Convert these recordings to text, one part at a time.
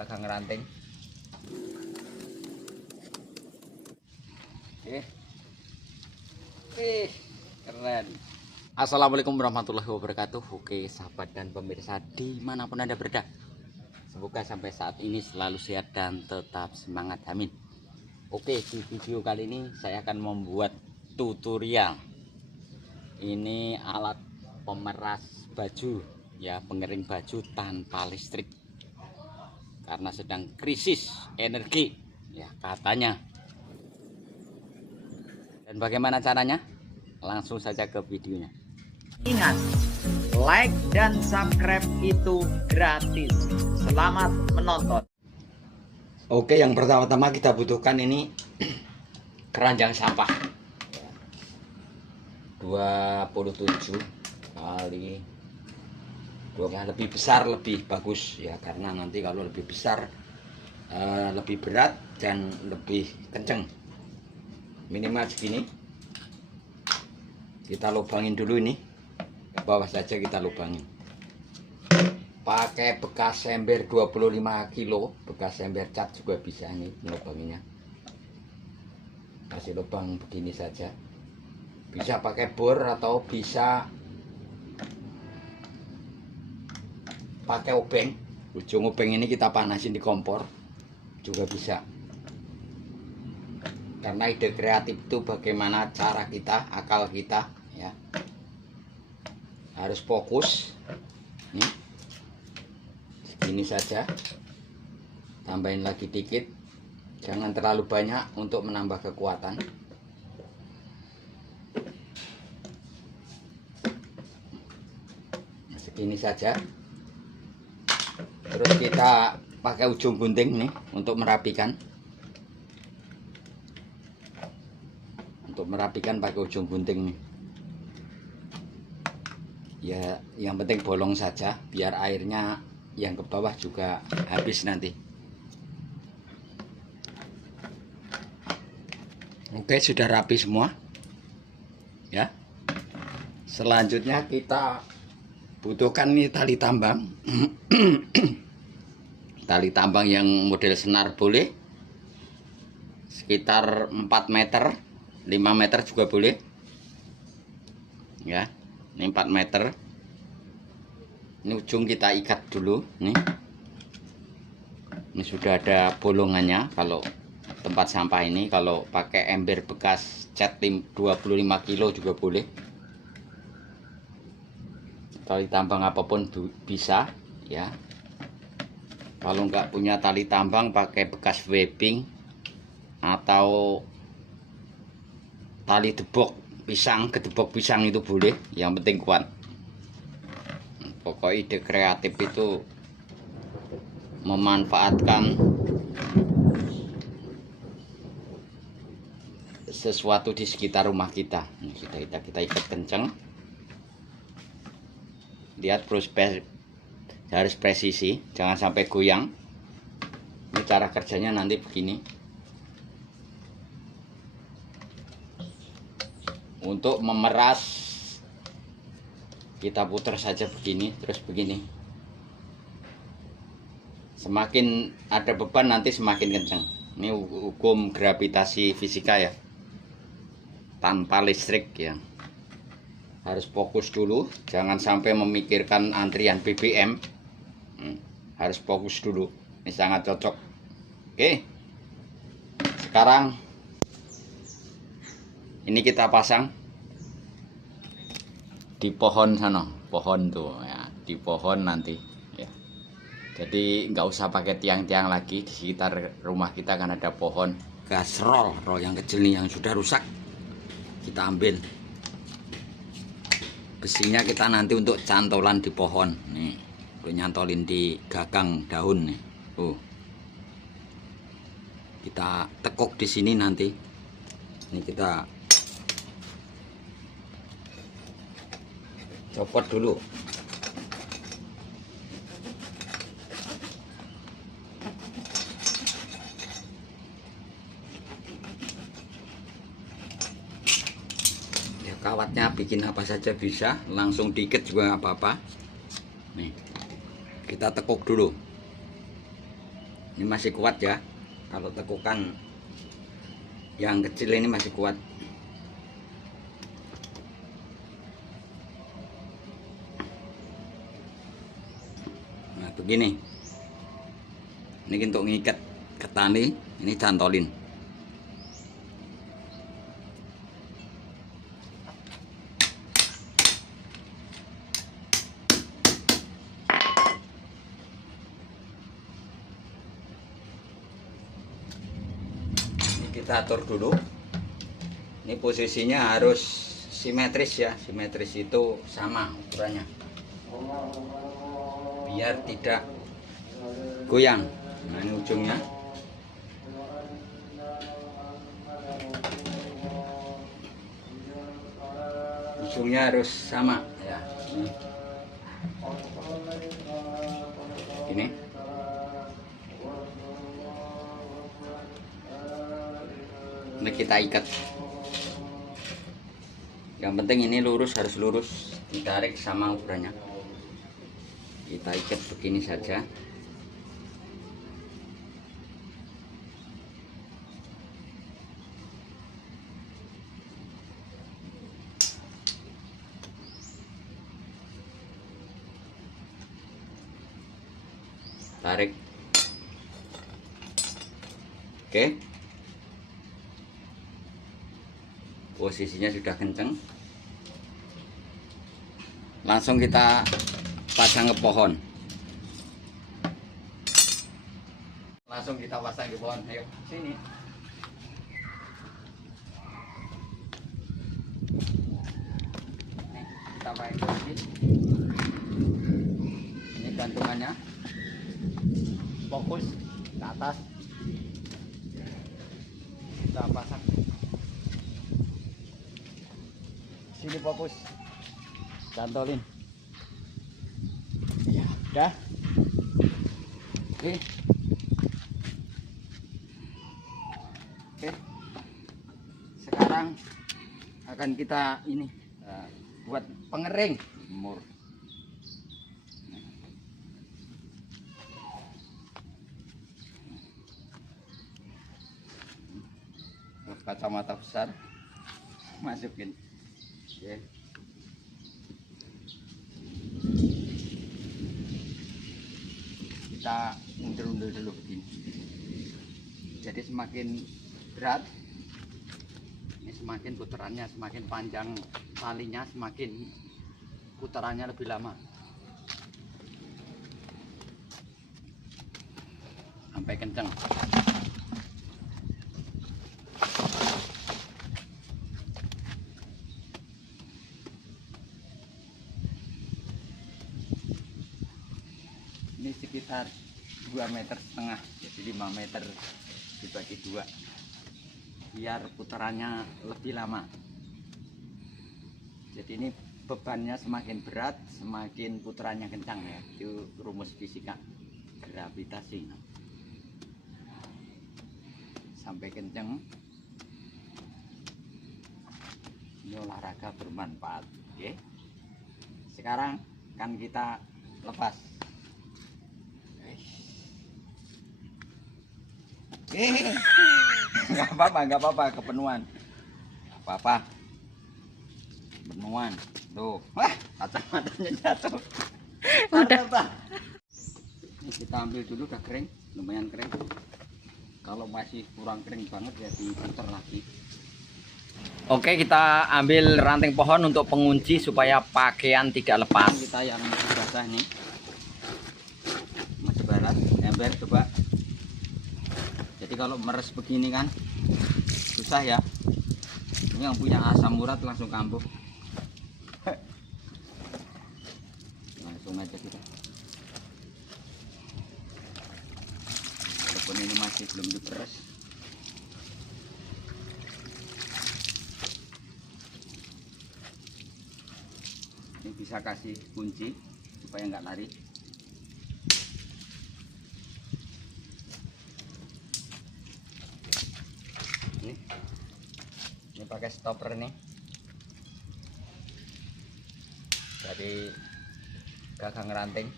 gagang ranting. Keren. Assalamualaikum warahmatullahi wabarakatuh. Oke sahabat dan pemirsa dimanapun Anda berada, semoga sampai saat ini selalu sehat dan tetap semangat, amin. Oke, di video kali ini saya akan membuat tutorial. Ini alat pemeras baju ya, pengering baju tanpa listrik karena sedang krisis energi ya katanya. Dan bagaimana caranya? Langsung saja ke videonya. Ingat, like dan subscribe itu gratis. Selamat menonton. Oke, yang pertama-tama kita butuhkan ini keranjang sampah 27 kali 2, ya, lebih besar lebih bagus ya, karena nanti kalau lebih besar lebih berat dan lebih kenceng. Minimal segini. Kita lubangin dulu, ini ke bawah saja kita lubangin. Pakai bekas ember 25 kilo, bekas ember cat juga bisa nih melubanginya. Kasih lubang begini saja. Bisa pakai bor atau bisa pakai obeng. Ujung obeng ini kita panasin di kompor juga bisa. Karena ide kreatif itu bagaimana cara kita, akal kita ya. Harus fokus. Nih. Segini saja. Tambahin lagi dikit. Jangan terlalu banyak untuk menambah kekuatan. Nah, segini saja. Terus kita pakai ujung gunting nih untuk merapikan. Untuk merapikan pakai ujung gunting nih. Ya, yang penting bolong saja biar airnya yang ke bawah juga habis nanti. Oke, sudah rapi semua. Ya. Selanjutnya kita butuhkan nih tali tambang. Tali tambang yang model senar boleh. Sekitar 4 meter, 5 meter juga boleh. Ya, ini 4 meter. Ini ujung kita ikat dulu nih. Ini sudah ada bolongannya kalau tempat sampah ini. Kalau pakai ember bekas cat 25 kilo juga boleh. Tali tambang apapun bisa ya. Kalau nggak punya tali tambang pakai bekas webbing atau tali debok pisang, gedebok pisang itu boleh, yang penting kuat. Pokoknya ide kreatif itu memanfaatkan sesuatu di sekitar rumah kita. Kita ikat kenceng. Lihat harus presisi, jangan sampai goyang. Ini cara kerjanya nanti begini. Untuk memeras kita putar saja begini, terus begini. Semakin ada beban nanti semakin kencang. Ini hukum gravitasi fisika ya. Tanpa listrik ya. Harus fokus dulu, jangan sampai memikirkan antrian BBM. Harus fokus dulu. Ini sangat cocok. Oke. Sekarang ini kita pasang di pohon sana, pohon tuh ya, di pohon nanti ya. Jadi nggak usah pakai tiang-tiang lagi, di sekitar rumah kita kan ada pohon. Gas roll yang kecil nih yang sudah rusak. Kita ambil. Besinya kita nanti untuk cantolan di pohon nih. Udah nyantolin di gagang daun nih. Kita tekuk di sini nanti. Ini kita copot dulu. Ya, kawatnya bikin apa saja bisa, langsung diikat juga nggak apa-apa. Nih, kita tekuk dulu. Ini masih kuat ya, kalau tekukan yang kecil ini masih kuat. Nah begini, ini untuk ngikat ke tali, ini cantolin. Kita atur dulu. Ini posisinya harus simetris ya, simetris itu sama ukurannya biar tidak goyang. Nah ini ujungnya. Ujungnya harus sama ya. Ini kita ikat. Yang penting ini lurus, harus lurus, ditarik sama ukurannya. Kita ikat begini saja. Tarik. Oke. Posisinya sudah kenceng. Langsung kita pasang ke pohon. Langsung kita pasang ke pohon. Ayo sini. Nih, kita pakai kunci. Ini gantungannya. Fokus ke atas. Kita pasang. Sini fokus, cantolin. Ya, udah. Oke. Oke. Sekarang akan kita ini buat pengering. Kacamata besar, masukin. Oke. Kita undur-undur dulu begini. Jadi semakin berat, ini semakin putarannya semakin panjang, talinya semakin putarannya lebih lama. Sampai kenceng. Ini sekitar 2,5 meter, jadi 5 meter dibagi 2 biar putarannya lebih lama. Jadi ini bebannya semakin berat semakin putarannya kencang ya, itu rumus fisika gravitasi. Sampai kencang, ini olahraga bermanfaat. Oke, sekarang kan kita lepas. Nggak apa-apa, kepenuhan. Apa-apa, kepenuhan. Tuh, wah, kacamatanya jatuh. Udah. Ini kita ambil dulu, udah kering, lumayan kering. Kalau masih kurang kering banget ya diputar lagi. Oke, kita ambil ranting pohon untuk pengunci supaya pakaian tidak lepas. Kita yang masih basah nih, masih barat, ember coba. Jadi kalau meres begini kan susah ya. Ini yang punya asam urat langsung kambuh. Langsung aja kita. Walaupun ini masih belum diperes. Ini bisa kasih kunci supaya nggak lari. Ini pakai stopper nih dari gagang ranting,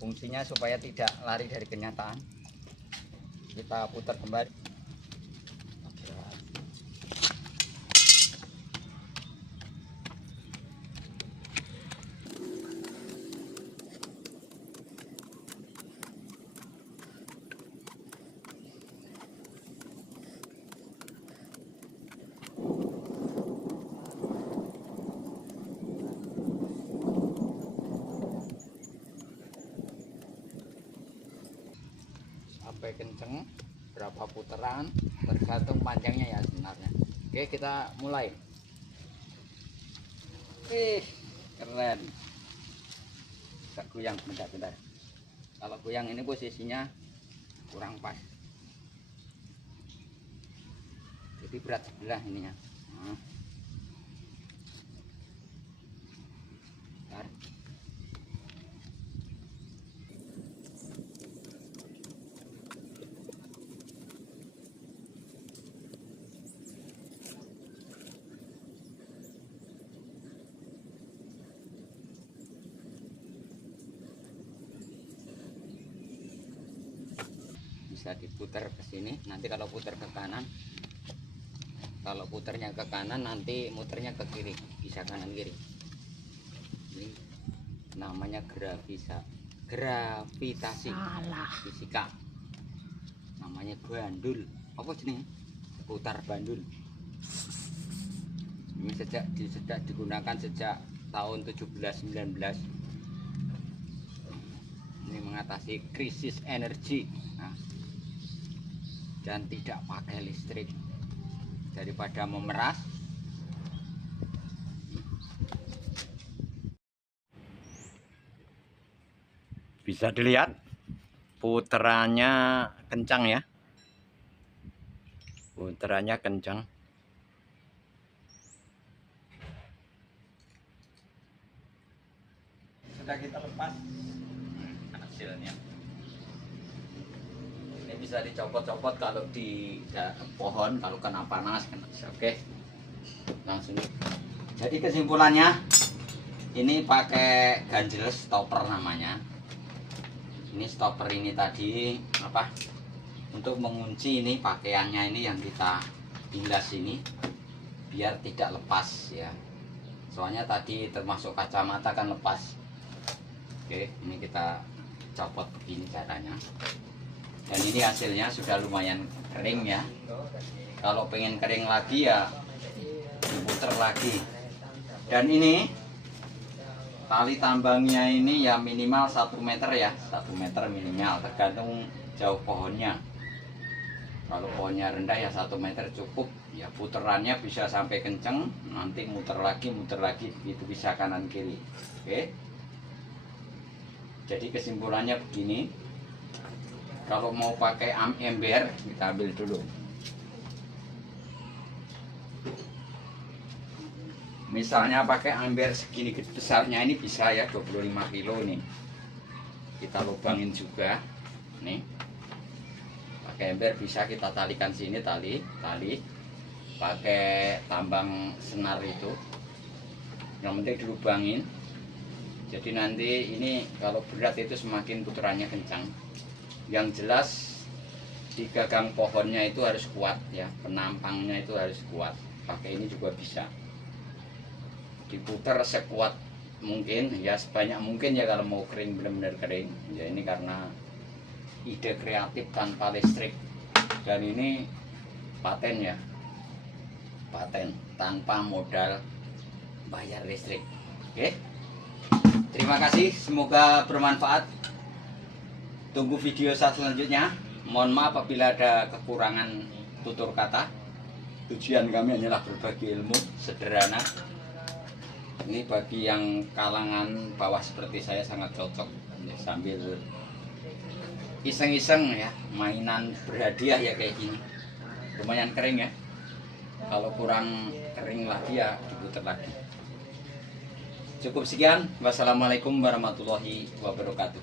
fungsinya supaya tidak lari dari kenyataan. kita putar kembali. Sampai kenceng berapa putaran tergantung panjangnya ya sebenarnya. Oke, kita mulai. Keren. Kita goyang bentar-bentar. Kalau goyang ini posisinya kurang pas, jadi berat sebelah ininya. Nah. Bentar. Bisa diputar ke sini, nanti kalau putar ke kanan, kalau putarnya ke kanan nanti muternya ke kiri, bisa kanan kiri. Ini namanya gravitasi fisika, namanya bandul. Apa jenis? Putar bandul. Ini sejak digunakan sejak tahun 1719. Ini mengatasi krisis energi. Nah, dan tidak pakai listrik, daripada memeras. Bisa dilihat putarannya kencang ya, putarannya kencang. Sudah kita lepas hasilnya. Bisa dicopot-copot kalau di pohon, kalau kena panas kena. Oke, langsung. Jadi kesimpulannya, ini pakai ganjil stopper namanya. Ini stopper ini tadi apa, untuk mengunci ini pakaiannya ini yang kita bilas ini biar tidak lepas ya, soalnya tadi termasuk kacamata kan lepas. Oke, ini kita copot begini caranya. Dan ini hasilnya sudah lumayan kering ya. Kalau pengen kering lagi ya diputer lagi. Dan ini tali tambangnya ini ya minimal 1 meter ya, 1 meter minimal, tergantung jauh pohonnya. Kalau pohonnya rendah ya 1 meter cukup. Ya puterannya bisa sampai kenceng, nanti muter lagi, itu bisa kanan kiri. Oke. Jadi kesimpulannya begini. Kalau mau pakai ember, kita ambil dulu. Misalnya pakai ember segini besarnya ini bisa ya 25 kilo nih. Kita lubangin juga. Nih. Pakai ember bisa kita talikan sini tali. Pakai tambang senar itu. Yang penting dilubangin. Jadi nanti ini kalau berat itu semakin putarannya kencang. Yang jelas di gagang pohonnya itu harus kuat ya, penampangnya itu harus kuat. Pakai ini juga bisa. Diputar sekuat mungkin ya, sebanyak mungkin ya kalau mau kering, benar-benar kering. Ya ini karena ide kreatif tanpa listrik. Dan ini paten ya. Paten tanpa modal bayar listrik. Oke. Terima kasih, semoga bermanfaat. Tunggu video saya selanjutnya. Mohon maaf apabila ada kekurangan tutur kata. Tujuan kami hanyalah berbagi ilmu sederhana. Ini bagi yang kalangan bawah seperti saya sangat cocok. Sambil iseng-iseng ya, mainan berhadiah ya kayak gini. Lumayan kering ya. Kalau kurang kering lagi ya diputar lagi. Cukup sekian. Wassalamualaikum warahmatullahi wabarakatuh.